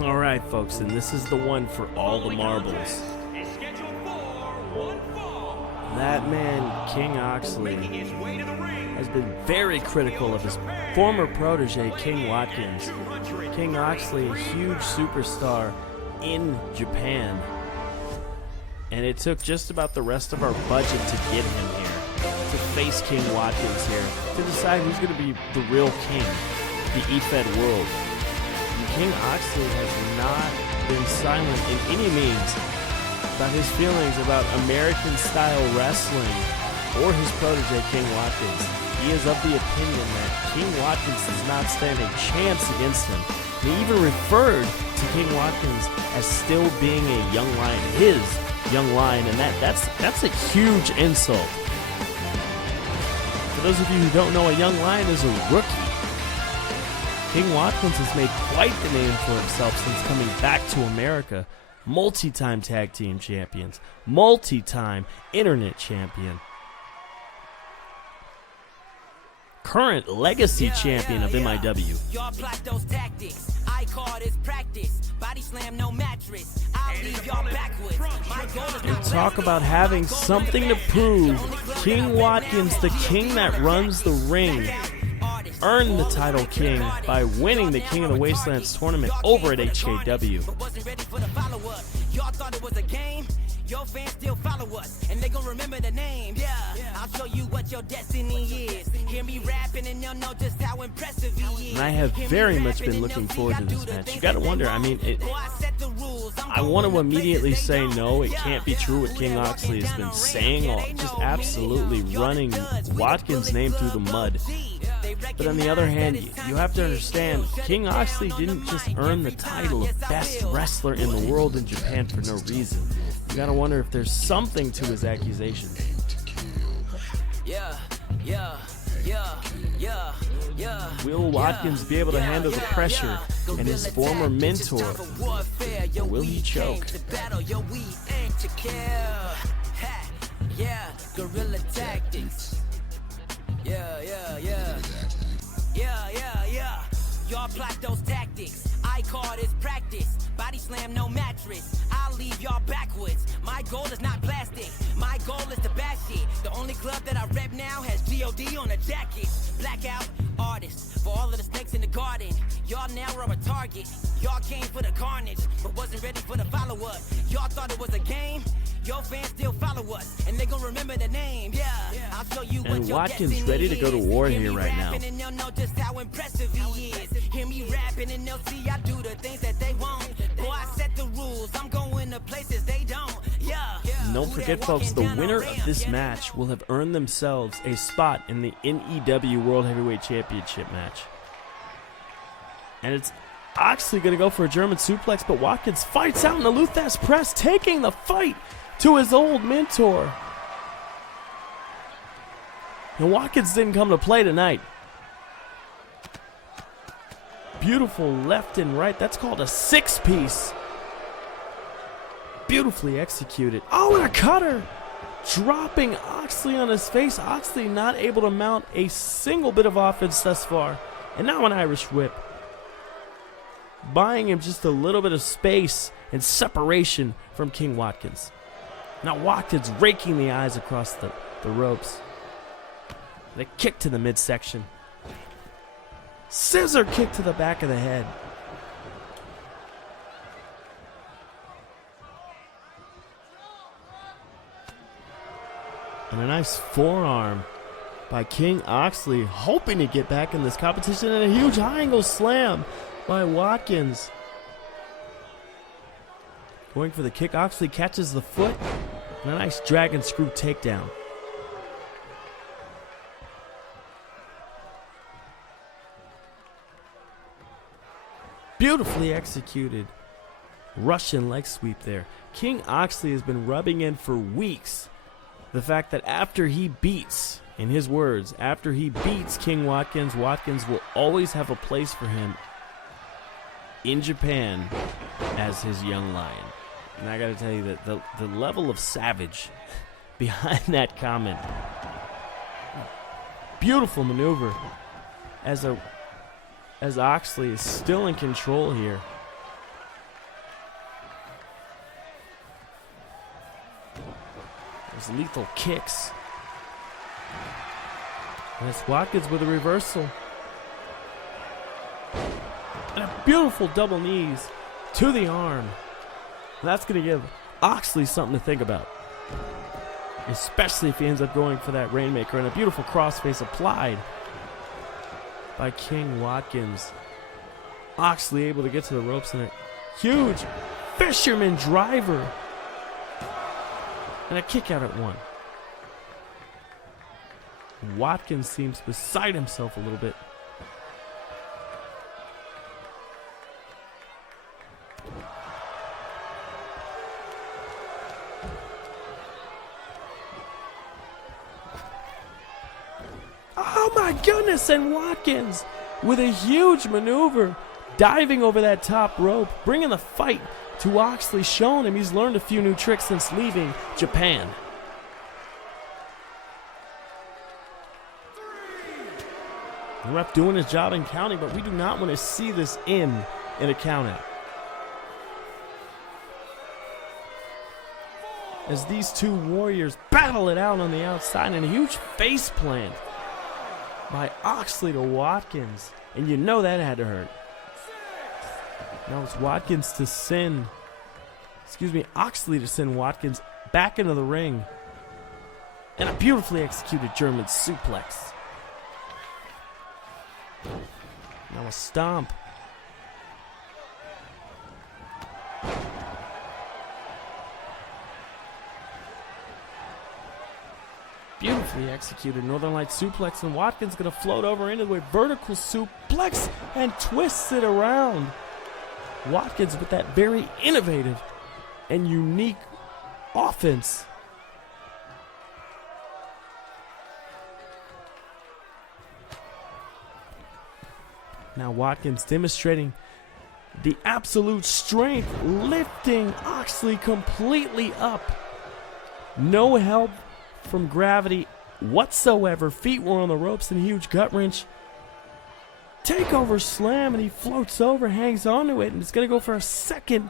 All right, folks, and this is the one for all the marbles. That man, King Oxley, has been very critical of his former protege, King Watkins. King Oxley, a huge superstar in Japan. And it took just about the rest of our budget to get him here, to face King Watkins here, to decide who's going to be the real king, the EFed world. And King Oxley has not been silent in any means about his feelings about American-style wrestling or his protege, King Watkins. He is of the opinion that King Watkins does not stand a chance against him. And he even referred to King Watkins as still being a young lion, his young lion, and that's a huge insult. For those of you who don't know, a young lion is a rookie. King Watkins has made quite the name for himself since coming back to America. Multi-time tag team champions, multi-time internet champion, current legacy champion of MIW. Y'all plot those tactics. I call this practice. Body slam, no mattress. I'll leave y'all backwards. My goal is And talk about having something to prove. King Watkins, the king that runs the ring, earned the title king by winning the King of the Wastelands tournament over at HKW. Y'all thought it was a game. Your fans still follow us, and they gon' remember the name. Yeah, I'll show you what your destiny is. Hear me rapping, and you'll know just how impressive he is. And I have very much been looking forward to this match. You gotta wonder, I mean, I want to immediately say no, it can't be true what King Oxley has been saying, just absolutely running Watkins' name through the mud. But on the other hand, you have to understand, King Oxley didn't just earn the title of best wrestler in the world in Japan for no reason. You gotta wonder if there's something to his accusations. Will Watkins be able to handle the pressure and his former mentor? Or will he choke? Guerrilla tactics. Y'all plot those tactics. I call this practice. Body slam, no mattress. I'll leave y'all backwards. My goal is not plastic. My goal is to bash it. The only club that I rep now has G.O.D. on the jacket. Blackout artist for all of the snakes in the garden. Y'all now are a target. Y'all came for the carnage, but wasn't ready for the follow-up. Y'all thought it was a game. Your fans still follow us, and they gon' remember the name. Yeah, I'll show you and Watkins ready to go to war here right now. And they'll know just how impressive he is. Hear me rapping, and they'll see I do the things that they won't. Boy, I set the rules. I'm going to places they don't. Yeah. And don't forget, folks, the winner of this match will have earned themselves a spot in the NEW World Heavyweight Championship match. And it's Oxley going to go for a German suplex, but Watkins fights out in the Luthez press, taking the fight to his old mentor. And Watkins didn't come to play tonight. Beautiful left and right. That's called a six-piece. Beautifully executed. Oh, and a cutter! Dropping Oxley on his face. Oxley not able to mount a single bit of offense thus far. And now an Irish whip. Buying him just a little bit of space and separation from King Watkins. Now Watkins raking the eyes across the ropes. The kick to the midsection. Scissor kick to the back of the head. And a nice forearm by King Oxley, hoping to get back in this competition, and a huge high angle slam by Watkins. Going for the kick, Oxley catches the foot, and a nice dragon screw takedown. Beautifully executed Russian leg sweep there. King Oxley has been rubbing in for weeks the fact that after he beats, in his words, after he beats King Watkins, Watkins will always have a place for him in Japan as his young lion. And I gotta tell you that the level of savage behind that comment. Beautiful maneuver as Oxley is still in control here. Those lethal kicks. And it's Watkins with a reversal. And a beautiful double knees to the arm. And that's going to give Oxley something to think about. Especially if he ends up going for that Rainmaker. And a beautiful crossface applied by King Watkins. Oxley able to get to the ropes in a huge fisherman driver. And a kick out at 1. Watkins seems beside himself a little bit. Oh my goodness, and Watkins with a huge maneuver, diving over that top rope, bringing the fight to Oxley, showing him he's learned a few new tricks since leaving Japan. The ref doing his job in counting, but we do not want to see this in a countout. As these two warriors battle it out on the outside, and a huge face plant by Oxley to Watkins. And you know that had to hurt. Now it's Oxley to send Watkins back into the ring. And a beautifully executed German suplex. Now a stomp. Beautifully executed Northern Light suplex, and Watkins gonna float over into a vertical suplex and twists it around. Watkins with that very innovative and unique offense. Now Watkins demonstrating the absolute strength, lifting Oxley completely up. No help from gravity whatsoever. Feet were on the ropes and huge gut wrench. Takeover slam, and he floats over, hangs onto it, and it's going to go for a second.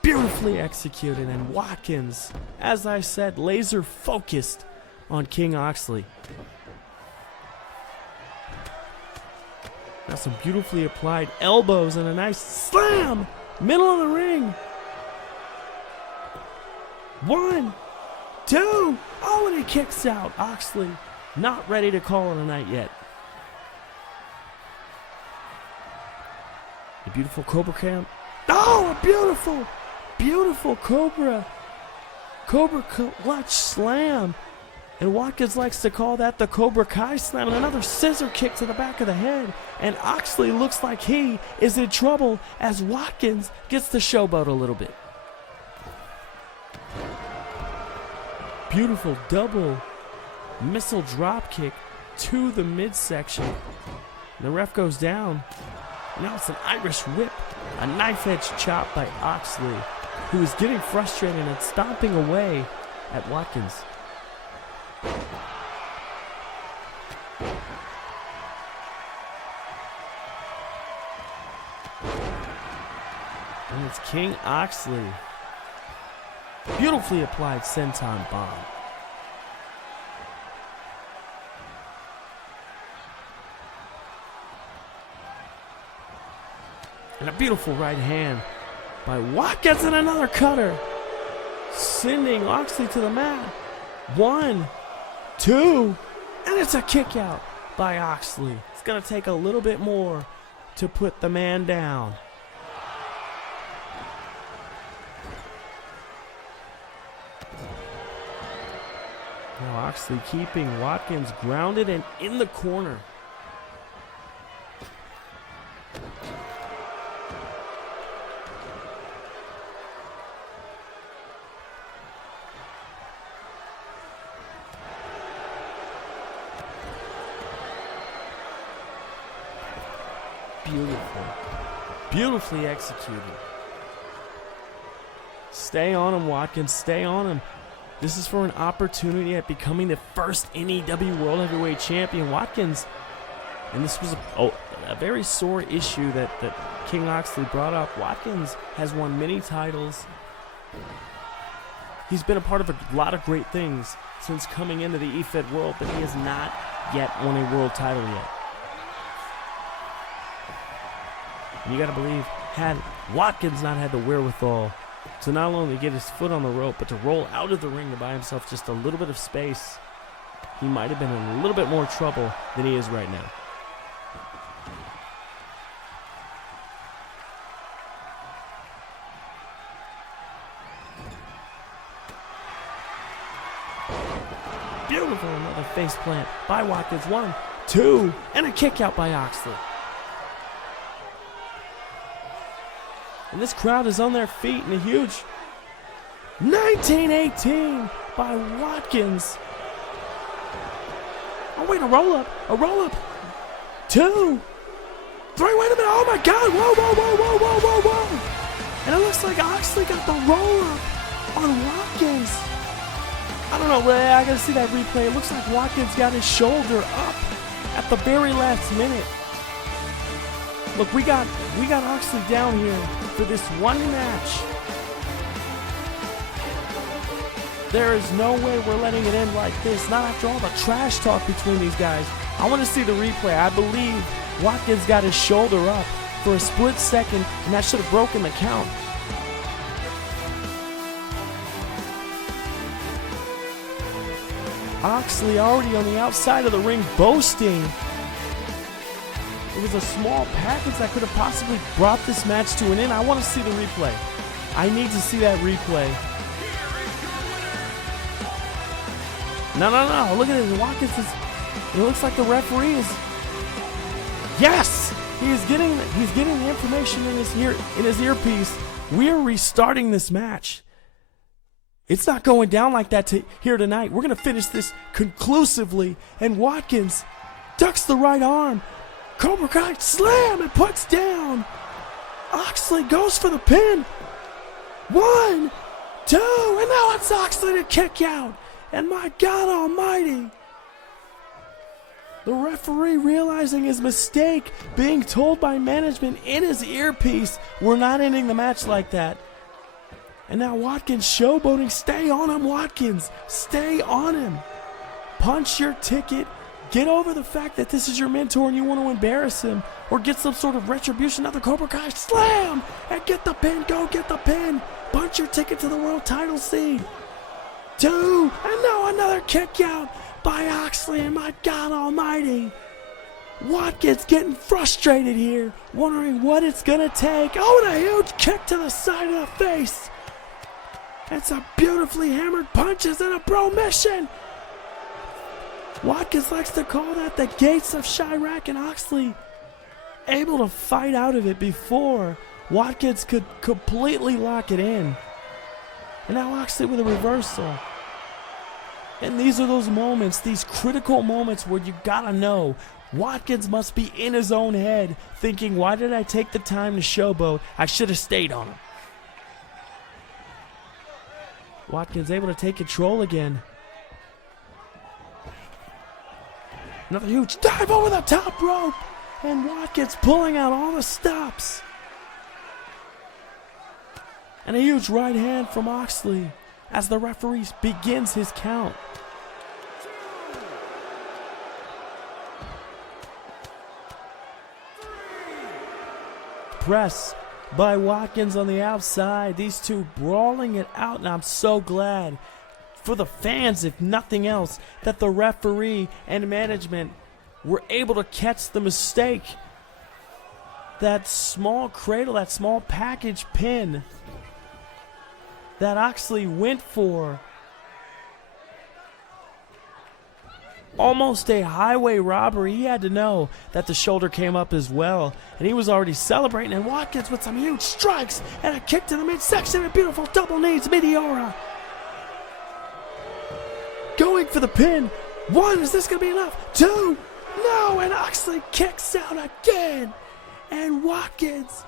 Beautifully executed, and Watkins, as I said, laser focused on King Oxley. Now some beautifully applied elbows and a nice slam, middle of the ring. 1, 2, oh, and he kicks out. Oxley not ready to call it a night yet. A beautiful Cobra Cam. Oh, a beautiful Cobra clutch slam. And Watkins likes to call that the Cobra Kai slam. And another scissor kick to the back of the head. And Oxley looks like he is in trouble as Watkins gets the showboat a little bit. Beautiful double missile drop kick to the midsection. And the ref goes down. Now it's an Irish whip, a knife edge chop by Oxley, who is getting frustrated and stomping away at Watkins. And it's King Oxley. Beautifully applied senton bomb. And a beautiful right hand by Watkins, and another cutter, sending Oxley to the mat. 1, 2, and it's a kick out by Oxley. It's going to take a little bit more to put the man down. Now Oxley keeping Watkins grounded and in the corner. Beautifully executed. Stay on him, Watkins. Stay on him. This is for an opportunity at becoming the first NEW World Heavyweight Champion. Watkins, and this was a very sore issue that King Oxley brought up. Watkins has won many titles. He's been a part of a lot of great things since coming into the EFed world, but he has not yet won a world title yet. And you gotta believe, had Watkins not had the wherewithal to not only get his foot on the rope, but to roll out of the ring to buy himself just a little bit of space, he might have been in a little bit more trouble than he is right now. Beautiful, another face plant by Watkins. 1, 2, and a kick out by Oxley. And this crowd is on their feet in a huge 1918 by Watkins. Oh wait, a roll up, 2, 3, wait a minute, oh my God, whoa. And it looks like Oxley got the roll up on Watkins. I don't know, I gotta see that replay. It looks like Watkins got his shoulder up at the very last minute. Look, we got Oxley down here for this one match. There is no way we're letting it end like this, not after all the trash talk between these guys. I want to see the replay. I believe Watkins got his shoulder up for a split second, and that should have broken the count. Oxley already on the outside of the ring boasting. It was a small package that could have possibly brought this match to an end. I want to see the replay. I need to see that replay. No. Look at it. Watkins is. It looks like the referee is. Yes, he's getting the information in his earpiece. We're restarting this match. It's not going down like that here tonight. We're gonna finish this conclusively. And Watkins ducks the right arm. Cobra Kai slam and puts down. Oxley goes for the pin. 1, 2, and now it's Oxley to kick out. And my God almighty, the referee realizing his mistake, being told by management in his earpiece, we're not ending the match like that. And now Watkins showboating. Stay on him, Watkins. Stay on him. Punch your ticket. Get over the fact that this is your mentor and you want to embarrass him, or get some sort of retribution. Another Cobra Kai slam and get the pin. Go get the pin. Punch your ticket to the world title seed. 2, and now another kick out by Oxley, and my God almighty, Watkins getting frustrated here, wondering what it's gonna take. Oh, and a huge kick to the side of the face. And some beautifully hammered punches and a bro mission. Watkins likes to call that the gates of Chirac, and Oxley able to fight out of it before Watkins could completely lock it in. And now Oxley with a reversal. And these are those moments, these critical moments where you gotta know Watkins must be in his own head thinking, why did I take the time to showboat? I should have stayed on him. Watkins able to take control again. Another huge dive over the top rope. And Watkins pulling out all the stops. And a huge right hand from Oxley as the referee begins his count. Press by Watkins on the outside. These two brawling it out, and I'm so glad for the fans, if nothing else, that the referee and management were able to catch the mistake. That small cradle, that small package pin that Oxley went for. Almost a highway robbery. He had to know that the shoulder came up as well, and he was already celebrating. And Watkins with some huge strikes and a kick to the midsection. A beautiful double knees Meteora. Going for the pin. 1, is this going to be enough? 2, no, and Oxley kicks out again. And Watkins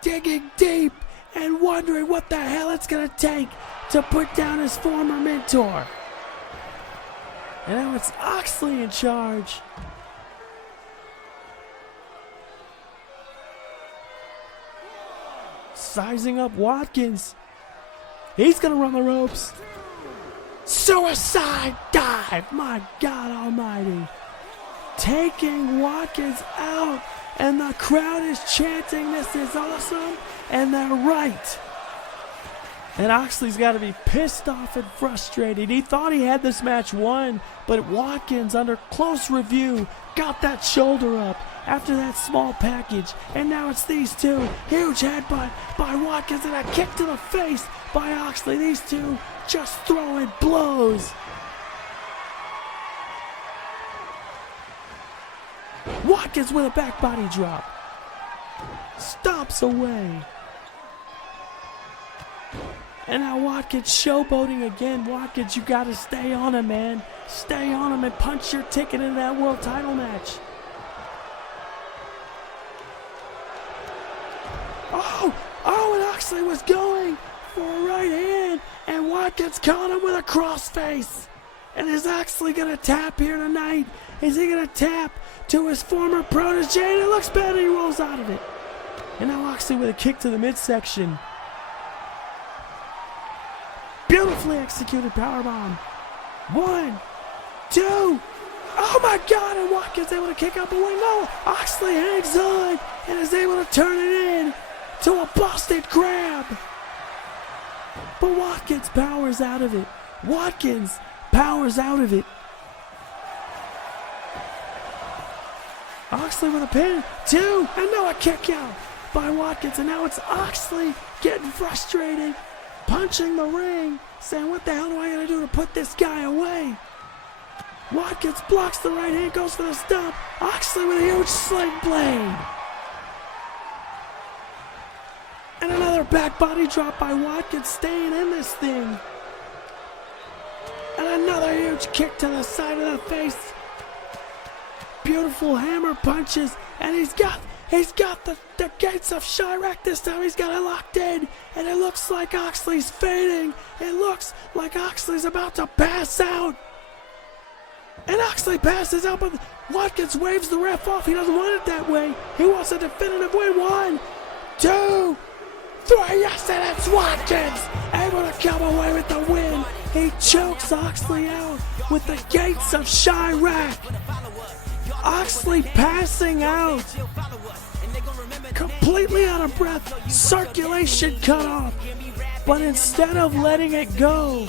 digging deep and wondering what the hell it's going to take to put down his former mentor. And now it's Oxley in charge. Sizing up Watkins. He's going to run the ropes. Suicide dive! My God almighty. Taking Watkins out, and the crowd is chanting, "This is awesome," and they're right. And Oxley's got to be pissed off and frustrated. He thought he had this match won, but Watkins, under close review, got that shoulder up after that small package. And now it's these two. Huge headbutt by Watkins and a kick to the face by Oxley. These two just throwing blows. Watkins with a back body drop. Stomps away. And now Watkins showboating again. Watkins, you gotta stay on him, man. Stay on him and punch your ticket into that world title match. And Oxley was going for a right hand, and Watkins caught him with a crossface. And is Oxley gonna tap here tonight? Is he gonna tap to his former protege? And it looks bad, and he rolls out of it. And now Oxley with a kick to the midsection. Beautifully executed powerbomb. 1, 2. Oh my God! And Watkins able to kick out, but wait, no! Oxley hangs on and is able to turn it in to a busted grab. But Watkins powers out of it. Watkins powers out of it. Oxley with a pin. 2, and now a kick out by Watkins, and now it's Oxley getting frustrated, punching the ring, saying, "What the hell do I gotta do to put this guy away?" Watkins blocks the right hand, goes for the stomp. Oxley with a huge sling blade. And another back body drop by Watkins, staying in this thing. And another huge kick to the side of the face. Beautiful hammer punches, and he's got the gates of Chirac this time. He's got it locked in, and it looks like Oxley's fading. It looks like Oxley's about to pass out. And Oxley passes out, but Watkins waves the ref off. He doesn't want it that way. He wants a definitive win. 1, 2, 3. Yes, and it's Watkins able to come away with the win. He chokes Oxley out with the gates of Chirac. Oxley passing out, completely out of breath, circulation cut off. But instead of letting it go,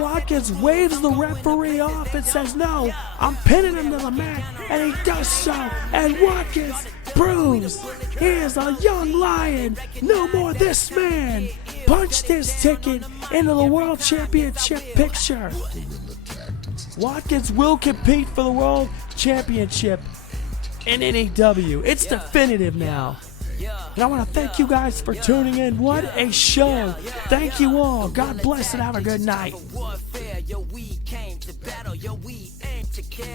Watkins waves the referee off and says, "No, I'm pinning him to the mat," and he does so. And Watkins proves he is a young lion. No more this man punched his ticket into the World Championship picture. Watkins will compete for the World Championship in NEW. It's definitive now. And I want to thank you guys for tuning in. What a show. Thank you all. God bless and have a good night. Yo, we came to battle. Yo, we aim to kill.